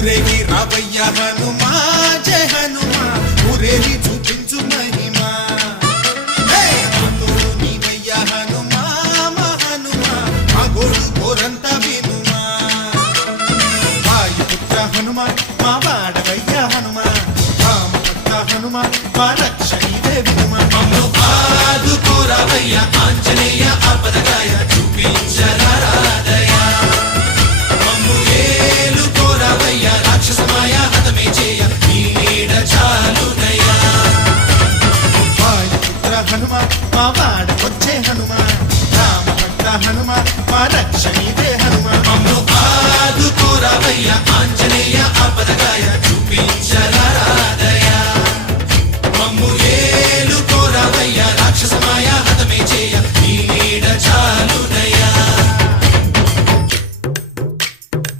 ఊరేగి రావయ్య హనుమా జయ హనుమా ఊరేగి చూపించు మహిమా నీవయ్య హనుమా మా హనుమా మా గోడు కోరంత వినుమా వాయుపుత్ర హనుమా మా వాడవయ్య హనుమా రామభక్త హనుమా మా రక్షణీదే వినుమా మమ్ము ఆదుకోరావయ్య ఆంజనేయ ఆపదగాయ చూపించరాదయ మమ్ము ఏలుకోరావయ్య రాక్షసమాయ హతమే చేయ నీ నీడ చాలునయ్యా వాయుపుత్ర హనుమా మా వాడకొచ్చే హనుమా రామభక్త హనుమా మా రక్షణీదే హనుమా మమ్ము ఆదుకోరావయ్య ఆంజనేయ ఆపదగాయ చూపించరా